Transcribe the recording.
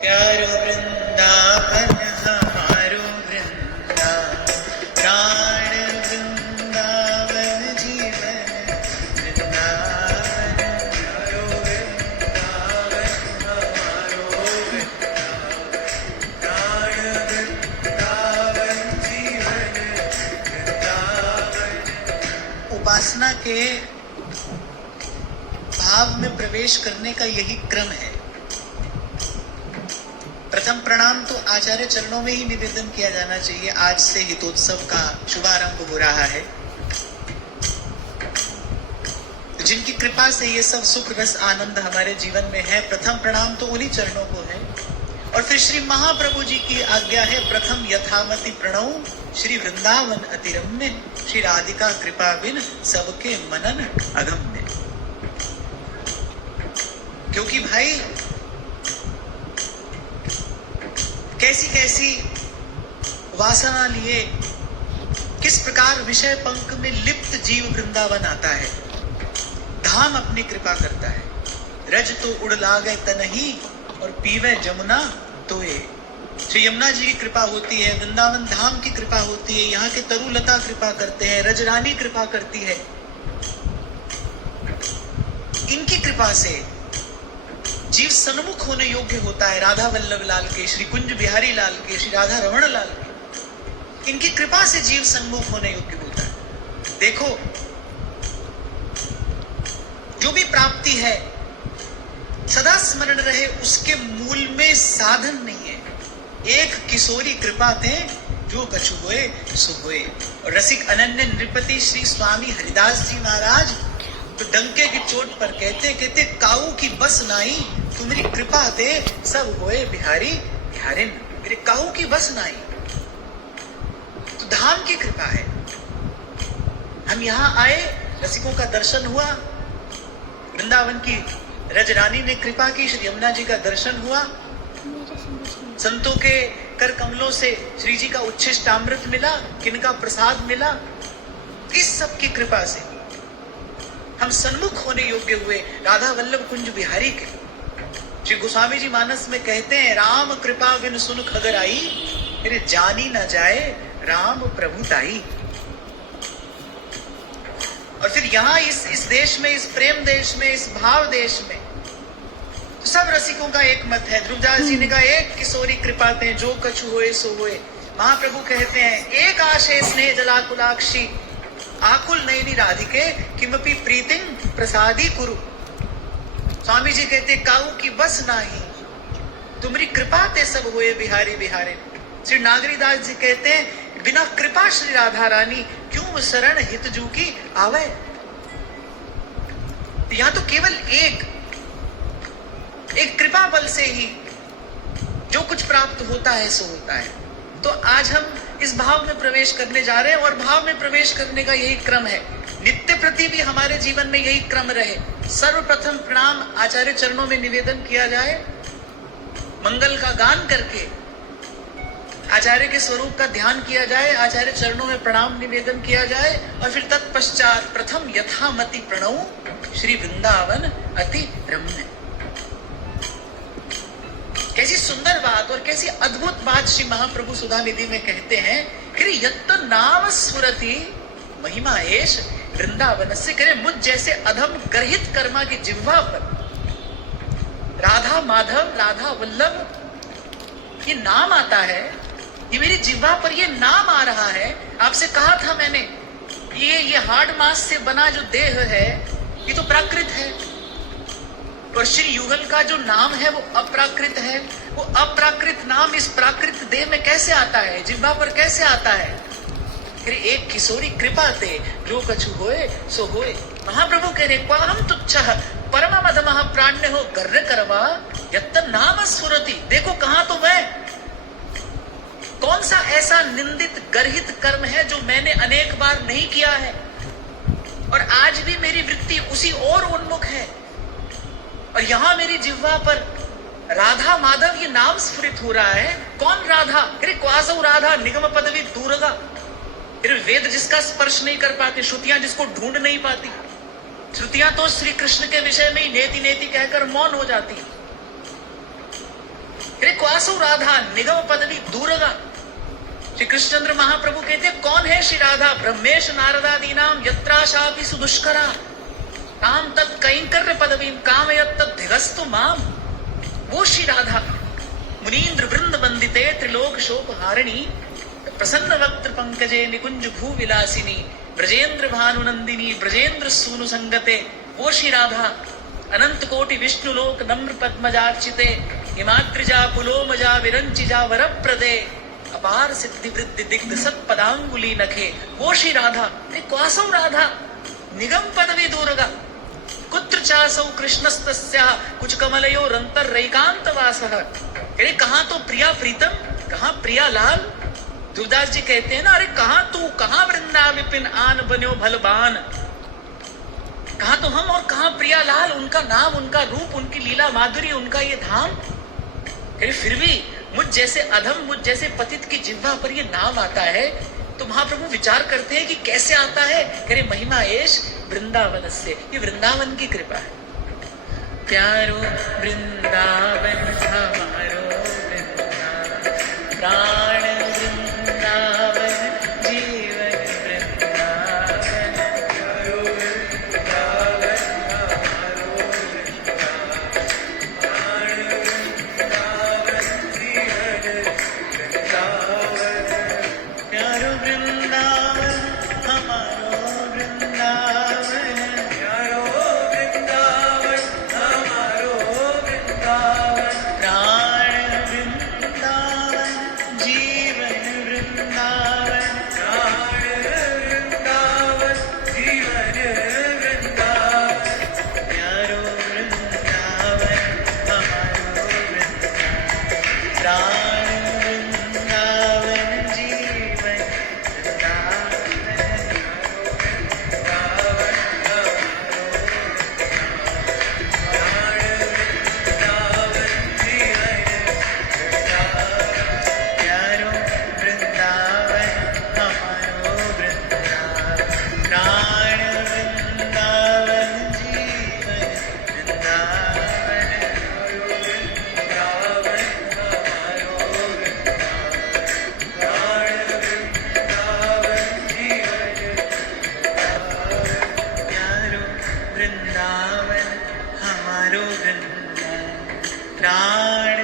प्यारो वृंदावन हमारो वृंदावन, प्राण वृंदावन जीवन वृंदावन। प्यारो वृंदावन हमारो वृंदावन, प्राण वृंदावन जीवन वृंदावन। उपासना के भाव में प्रवेश करने का यही क्रम है। प्रथम प्रणाम तो आचार्य चरणों में ही निवेदन किया जाना चाहिए। आज से हितोत्सव का शुभारंभ हो रहा है। जिनकी कृपा से ये सब सुख रस आनंद हमारे जीवन में है, प्रथम प्रणाम तो उन्हीं चरणों को है। और फिर श्री महाप्रभु जी की आज्ञा है, प्रथम यथामति प्रणव श्री वृंदावन अतिरम्य, श्री राधिका कृपा बिन सबके मनन अगम्य। क्योंकि भाई कैसी कैसी वासना लिए किस प्रकार विषय पंख में लिप्त जीव वृंदावन आता है, धाम अपनी कृपा करता है। रज तो उड़ लागे तनही और पीवे जमुना तोए। श्री यमुना जी की कृपा होती है, वृंदावन धाम की कृपा होती है, यहाँ के तरुलता कृपा करते हैं, रजरानी कृपा करती है। इनकी कृपा से जीव सन्मुख होने योग्य होता है। राधा वल्लभ लाल के, श्री कुंज बिहारी लाल के, श्री राधा रमण लाल के, इनकी कृपा से जीव सन्मुख होने योग्य होता है। देखो, जो भी प्राप्ति है सदा स्मरण रहे, उसके मूल में साधन नहीं है। एक किशोरी कृपा थे जो कछु होए सो होए। और रसिक अनन्य नृपति श्री स्वामी हरिदास जी महाराज तो डंके की चोट पर कहते काऊ की बस नाई, तुम्हारी कृपा थे सब होए बिहारी बिहारिन। मेरे काऊ की बस नाई, तो धाम की कृपा है। हम यहाँ आए, रसिकों का दर्शन हुआ, वृंदावन की रजरानी ने कृपा की, श्री यमुना जी का दर्शन हुआ, संतों के कर कमलों से श्री जी का उच्छिष्टामृत मिला, किनका प्रसाद मिला। इस सब की कृपा से हम सन्मुख होने योग्य हुए राधा वल्लभ कुंज बिहारी के। श्री गोस्वामी जी मानस में कहते हैं, राम कृपा बिन सुन खगर आई, मेरे जानी न जाए राम प्रभु ताई। और फिर यहाँ इस देश में, इस प्रेम देश में, इस भाव देश में तो सब रसिकों का एक मत है। ध्रुवदास जी ने कहा, एक किशोरी कृपा ते जो कछु होए सो होए। महाप्रभु कहते हैं, एक आशे स्नेह जलाकुलाक्षी, आकुल नयनी राधिके किमपि प्रीतिं प्रसादी कुरु। स्वामी जी कहते, काऊ की बस नाही, तुम्हारी कृपा ते सब हुए बिहारी बिहारे। श्री नागरीदास जी कहते हैं, बिना कृपा श्री राधा रानी क्यों शरण हित जू की आवे। यहां तो केवल एक कृपा बल से ही जो कुछ प्राप्त होता है सो होता है। तो आज हम इस भाव में प्रवेश करने जा रहे हैं, और भाव में प्रवेश करने का यही क्रम है। नित्य प्रति भी हमारे जीवन में यही क्रम रहे। सर्वप्रथम प्रणाम आचार्य चरणों में निवेदन किया जाए, मंगल का गान करके आचार्य के स्वरूप का ध्यान किया जाए, आचार्य चरणों में प्रणाम निवेदन किया जाए, और फिर तत्पश्चात प्रथम यथामति प्रणव श्री वृंदावन अति रम्य। कैसी सुंदर बात और कैसी अद्भुत बात श्री महाप्रभु सुधा निधि में कहते हैं, यत्त नाम स्फुरति महिमा एश वृंदावन से। करे मुझ जैसे अधम गर्हित कर्मा की जिह्वा पर राधा माधव, राधा वल्लभ ये नाम आता है, ये मेरी जिह्वा पर ये नाम आ रहा है। आपसे कहा था मैंने, ये हार्ड मास से बना जो देह है ये तो प्राकृत है, और श्री युगल का जो नाम है वो अप्राकृत है। वो अप्राकृत नाम इस प्राकृत देह में कैसे आता है, जिह्वा पर कैसे आता है? फिर एक किशोरी कृपा ते जो कछु होए सो होए। महाप्रभु कह रहे, क्वाहम तुच्छः परम मधमः प्राण्य हो गर्र करवा यत्त नाम स्फुरति। देखो कहां तो मैं, कौन सा ऐसा निंदित गर्हित कर्म है जो मैंने अनेक बार नहीं किया है, और आज भी मेरी वृत्ति उसी ओर उन्मुख है। और यहां मेरी जिह्वा पर राधा माधव ये नाम स्फुरित हो रहा है। कौन राधा? अरे क्वासौ राधा निगम पदवी दूरगा। वेद जिसका स्पर्श नहीं कर पाते, श्रुतियां जिसको ढूंढ नहीं पाती, श्रुतियां तो श्री कृष्ण के विषय में ही नेति नेति कहकर मौन हो जाती है। क्वासो राधा निगम पदवी दूरगा। श्री कृष्णचंद्र महाप्रभु कहते हैं कौन है श्री राधा? ब्रह्मेश नारदादी नाम यत्राशापि सुदुष्करा ताम तत् कैंकर्य पदवीम कामयत तद्धिगस्तु माम। वो श्री राधा मुनीन्द्र वृंद वंदिते त्रिलोक शोक हारिणी प्रसन्न वक्त्र पंकजे निकुंज भू विलासिनी ब्रजेंद्र भानुनंदिनी ब्रजेंद्र सूनु संगते। वो श्री राधा अनंत कोटि विष्णु लोक नम्र पद्मजार्चिते हिमाद्रिजा पुलोमजा विरंचिजा वरप्रदे अपार सिद्धि वृद्धि दिग्ध सत्पदांगुली नखे। वो श्री राधा क्वासौ राधा निगम पदवी दूरगा कुत्र चासौ कृष्णस्तस्याः कुछ कमलयो रंतर रैकांत वासः। अरे कहाँ तो प्रिया प्रीतम, कहाँ प्रिया लाल। दुर्दास जी कहते हैं ना, अरे कहाँ तू, कहाँ वृंदा विपिन आन बन्यो भलबान। कहाँ तो हम और कहाँ प्रिया लाल, उनका नाम, उनका रूप, उनकी लीला माधुरी, उनका ये धाम। अरे फिर भी मुझ जैसे अधम, मुझ जैसे पतित की जिह्वा पर ये नाम आता है तो महाप्रभु विचार करते हैं कि कैसे आता है। करे महिमा एश वृंदावन से, ये वृंदावन की कृपा है। प्यारो वृंदावन हमारो वृंदावन प्राण वृंदावन जीवन वृंदावन। प्यारो वृंदावन हमारो वृंदावन प्राण वृंदावन जीवन वृंदावन। प्यारो वृंदावन हमारो वृंदावन प्यारो वृंदावन हमारो वृंदावन प्राण वृंदावन जीवन वृंदावन। प्राण वृंदावन जीवन वृंदावन। प्यारो वृंदावन हमारो वृंदावन प्राण वृंदावन जीवन प्यारो वृंदावन हमारो वृंदावन प्राण वृंदावन जीवन वृंदावन। वृंदावन हमारो प्राण वृंदावन जीवन प्यारो वृंदावन हमारो वृंदावन प्राण